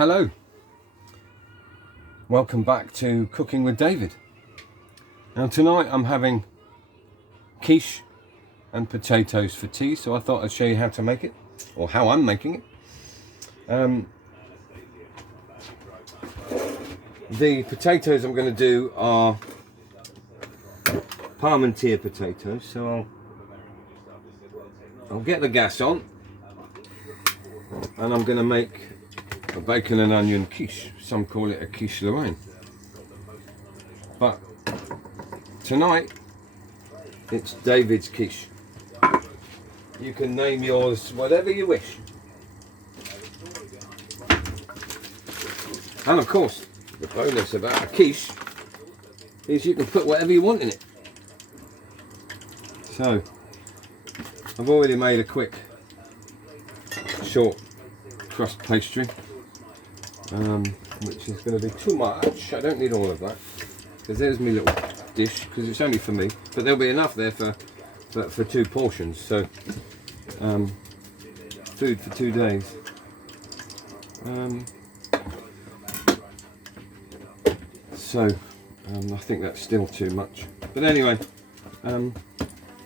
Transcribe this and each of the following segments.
Hello, welcome back to Cooking with David. Now tonight I'm having quiche and potatoes for tea, so I thought I'd show you how to make it, or how I'm making it. The potatoes I'm going to do are parmentier potatoes, so I'll get the gas on and I'm going to make a bacon and onion quiche. Some call it a quiche Lorraine, but tonight it's David's quiche. You can name yours whatever you wish, and of course the bonus about a quiche is you can put whatever you want in it. So I've already made a quick short crust pastry, which is going to be too much. I don't need all of that, because there's my little dish, because it's only for me, but there'll be enough there for two portions, so food for 2 days. I think that's still too much, but anyway,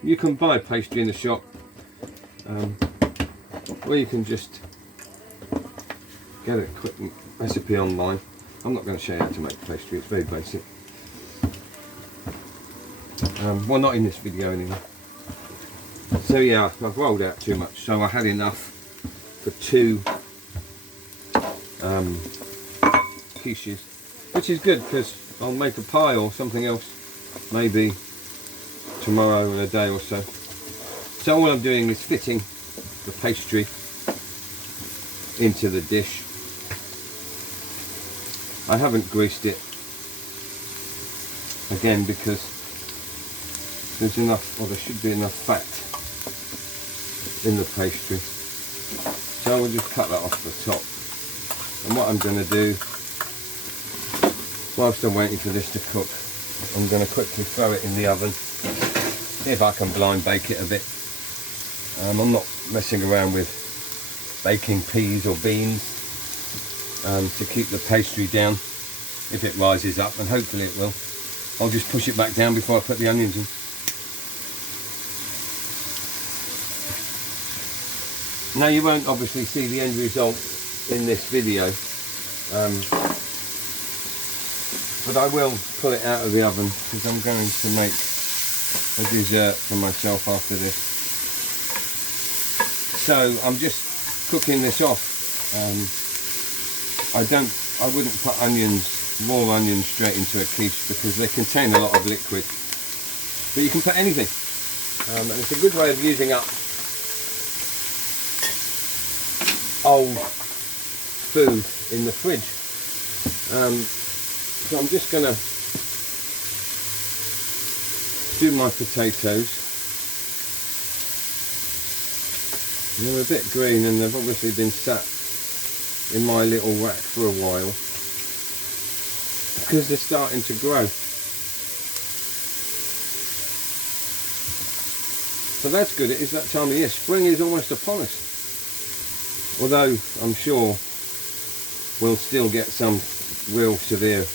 you can buy pastry in the shop, or you can just get a quick recipe online. I'm not going to show you how to make pastry, it's very basic. Well, not in this video anyway. So yeah, I've rolled out too much, so I had enough for two quiches, which is good because I'll make a pie or something else maybe tomorrow in a day or so. So all I'm doing is fitting the pastry into the dish. I haven't greased it again because there's enough, or there should be enough fat in the pastry, so I will just cut that off the top. And what I'm going to do, whilst I'm waiting for this to cook, I'm going to quickly throw it in the oven, see if I can blind bake it a bit. I'm not messing around with baking peas or beans to keep the pastry down. If it rises up, and hopefully it will, I'll just push it back down before I put the onions in. Now you won't obviously see the end result in this video, but I will pull it out of the oven because I'm going to make a dessert for myself after this. So I'm just cooking this off. I wouldn't put raw onions straight into a quiche because they contain a lot of liquid, but you can put anything, and it's a good way of using up old food in the fridge. So I'm just going to do my potatoes. They're a bit green and they've obviously been sat in my little rack for a while because they're starting to grow. So that's good. It is that time of year. Spring is almost upon us. Although I'm sure we'll still get some real severe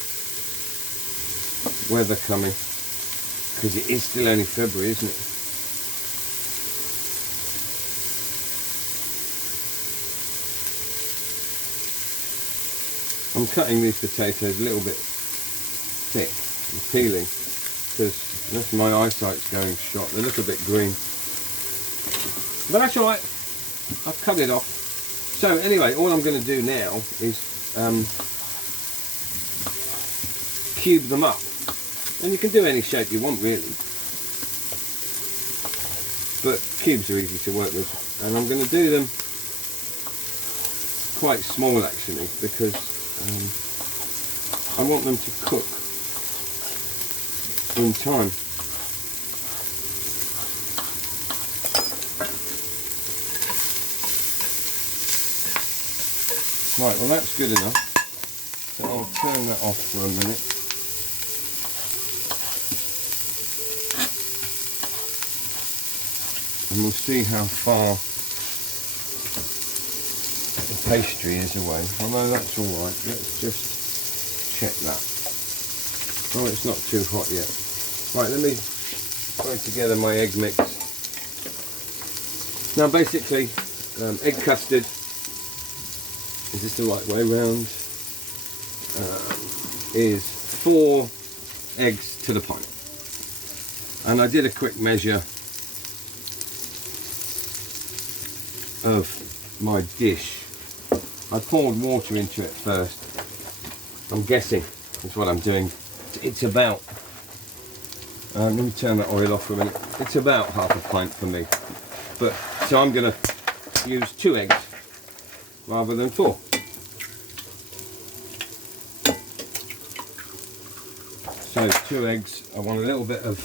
weather coming, because it is still only February, isn't it? I'm cutting these potatoes a little bit thick and peeling because that's my eyesight's going shot. They look a bit green, but that's alright. I've cut it off. So anyway, all I'm going to do now is cube them up, and you can do any shape you want really, but cubes are easy to work with, and I'm going to do them quite small actually because I want them to cook in time. Right, well that's good enough, so I'll turn that off for a minute. And we'll see how far pastry is away. Although that's alright. Let's just check that. Oh, it's not too hot yet. Right, let me throw together my egg mix. Now basically, egg custard, is this the right way round? Is 4 eggs to the pint. And I did a quick measure of my dish. I poured water into it first. I'm guessing that's what I'm doing. It's about, let me turn that oil off for a minute. It's about half a pint for me. But so I'm going to use 2 eggs rather than 4. So 2 eggs. I want a little bit of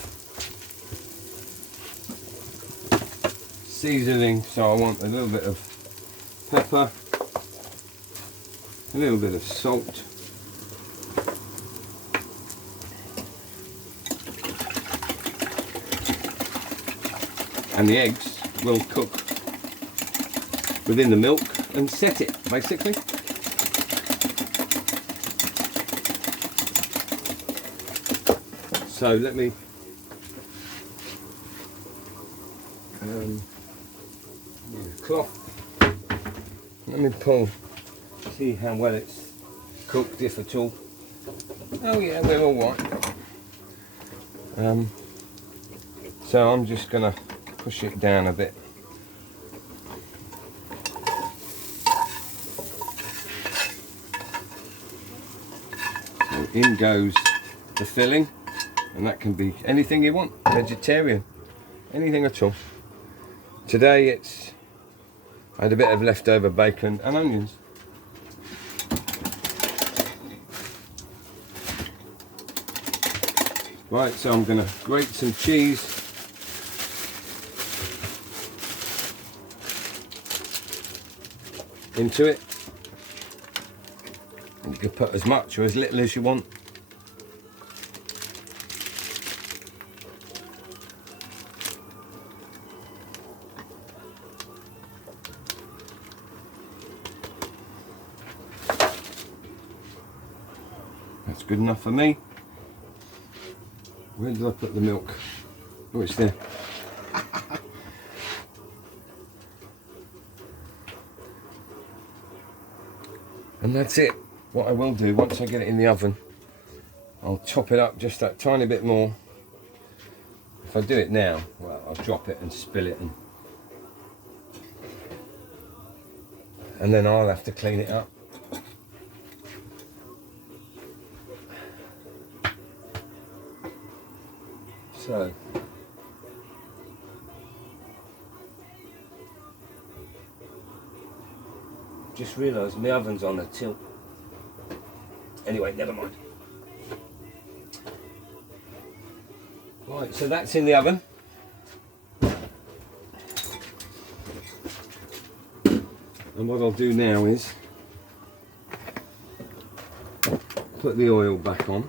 seasoning, so I want a little bit of pepper, a little bit of salt, and the eggs will cook within the milk and set it basically. So let me cloth. Let me pull, see how well it's cooked, if at all. Oh yeah, we're all right. So I'm just gonna push it down a bit. So in goes the filling, and that can be anything you want, vegetarian, anything at all. Today I had a bit of leftover bacon and onions. Right, so I'm going to grate some cheese. Into it. And you can put as much or as little as you want. That's good enough for me. Where did I put the milk? Oh, it's there. And that's it. What I will do, once I get it in the oven, I'll chop it up just that tiny bit more. If I do it now, well, I'll drop it and spill it, and then I'll have to clean it up. So, just realised my oven's on a tilt. Anyway, never mind. Right, so that's in the oven. And what I'll do now is put the oil back on.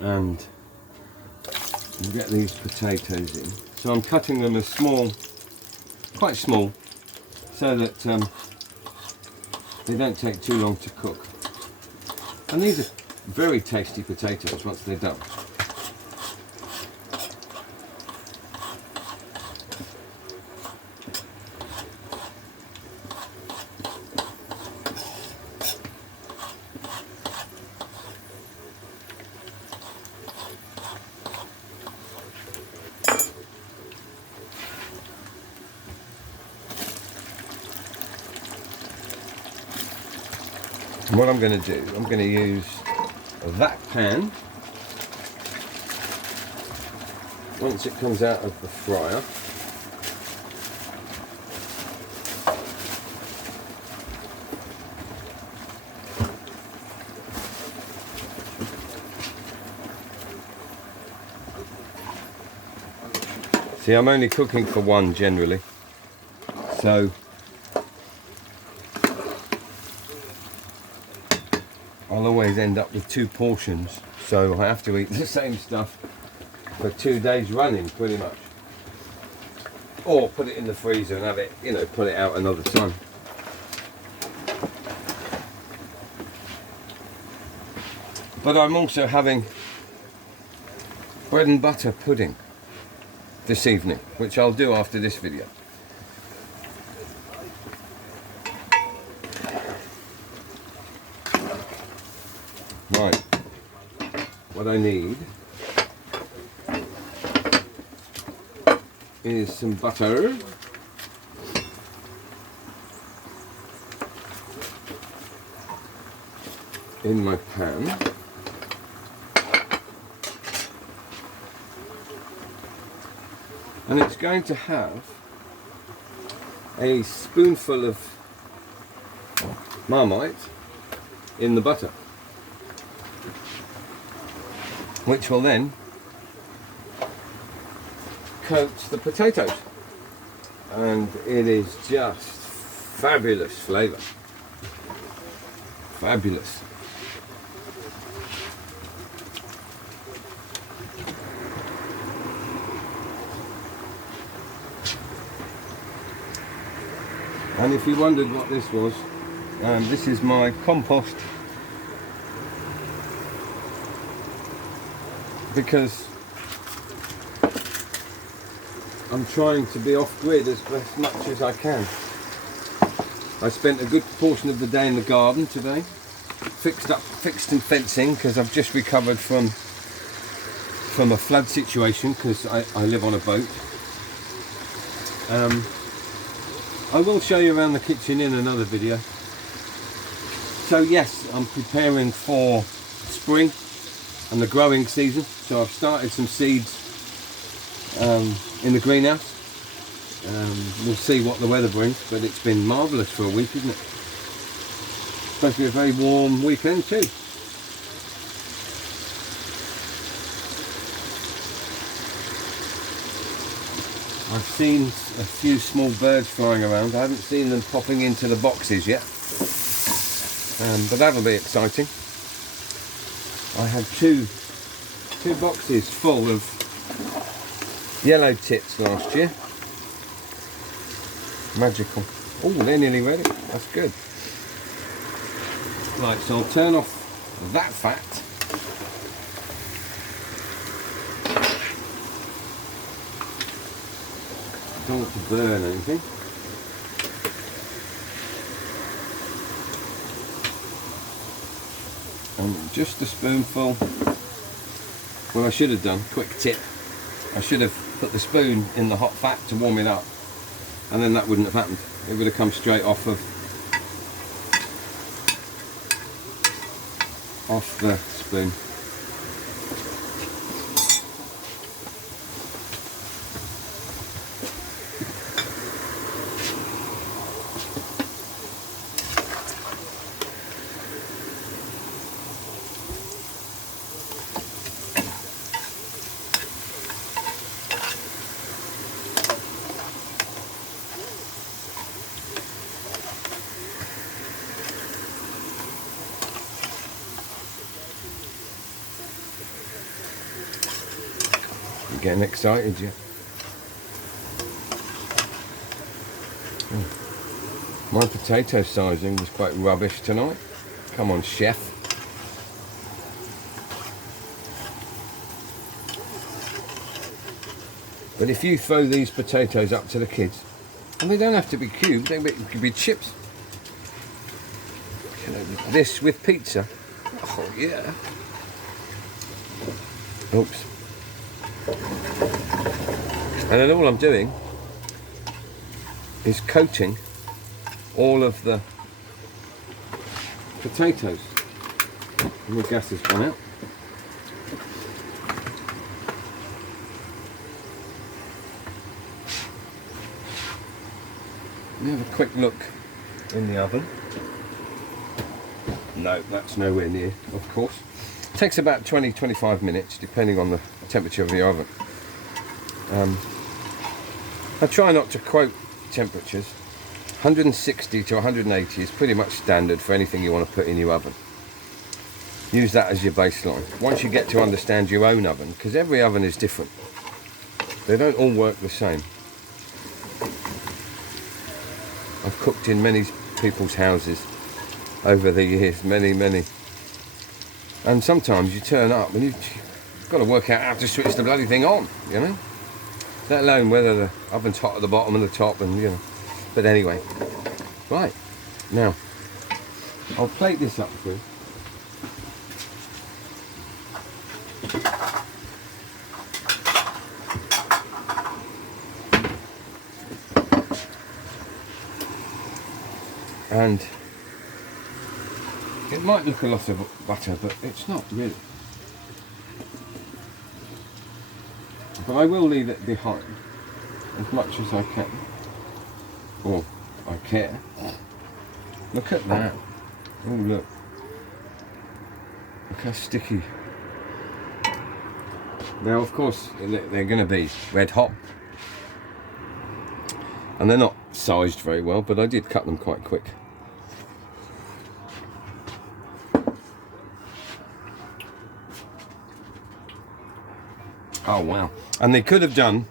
And we'll get these potatoes in. So I'm cutting them as small, quite small, so that they don't take too long to cook. And these are very tasty potatoes once they're done. And what I'm going to do, I'm going to use that pan once it comes out of the fryer. See, I'm only cooking for one generally, so I'll always end up with 2 portions, so I have to eat the same stuff for 2 days running, pretty much. or put it in the freezer and have it, you know, put it out another time. But I'm also having bread and butter pudding this evening, which I'll do after this video. Right, what I need is some butter, in my pan, and it's going to have a spoonful of Marmite in the butter, which will then coat the potatoes, and it is just fabulous flavour. Fabulous. And if you wondered what this was, this is my compost, because I'm trying to be off grid as much as I can. I spent a good portion of the day in the garden today, fixed and fencing, because I've just recovered from a flood situation, because I live on a boat. I will show you around the kitchen in another video. So yes, I'm preparing for spring and the growing season. So I've started some seeds in the greenhouse. We'll see what the weather brings, but it's been marvellous for a week, isn't it? Supposed to be a very warm weekend too. I've seen a few small birds flying around. I haven't seen them popping into the boxes yet, but that'll be exciting. I had two boxes full of yellow tits last year. Magical. Oh, they're nearly ready. That's good. Right, so I'll turn off that fat. Don't want to burn anything. And just a spoonful. What I should have done, quick tip, I should have put the spoon in the hot fat to warm it up, and then that wouldn't have happened. It would have come straight off the spoon. Getting excited yet? My potato sizing was quite rubbish tonight. Come on, chef. But if you throw these potatoes up to the kids, and they don't have to be cubed, they could be chips. You know, this with pizza. Oh yeah. Oops. And then all I'm doing is coating all of the potatoes. And the gas has gone out. Let me have a quick look in the oven. No, that's nowhere near, of course. It takes about 20-25 minutes, depending on the temperature of the oven. I try not to quote temperatures. 160 to 180 is pretty much standard for anything you want to put in your oven. Use that as your baseline. Once you get to understand your own oven, because every oven is different. They don't all work the same. I've cooked in many people's houses over the years, many. And sometimes you turn up and you've got to work out how to switch the bloody thing on, you know? Let alone whether the oven's hot at the bottom and the top, and you know. But anyway, right, now I'll plate this up for you. And it might look a lot of butter, but it's not really. But I will leave it behind as much as I can, or I care. Look at that. Oh look. Look how sticky. Now of course they're going to be red hot. And they're not sized very well, but I did cut them quite quick. Oh wow. And they could have done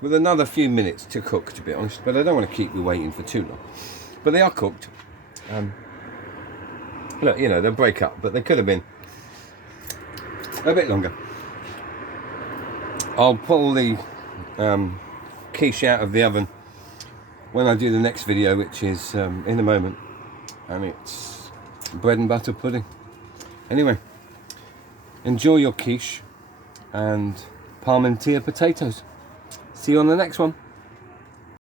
with another few minutes to cook, to be honest, but I don't want to keep you waiting for too long. But they are cooked. Look, you know, they'll break up, but they could have been a bit longer. I'll pull the quiche out of the oven when I do the next video, which is in a moment, and it's bread and butter pudding. Anyway, enjoy your quiche and parmentier potatoes. See you on the next one.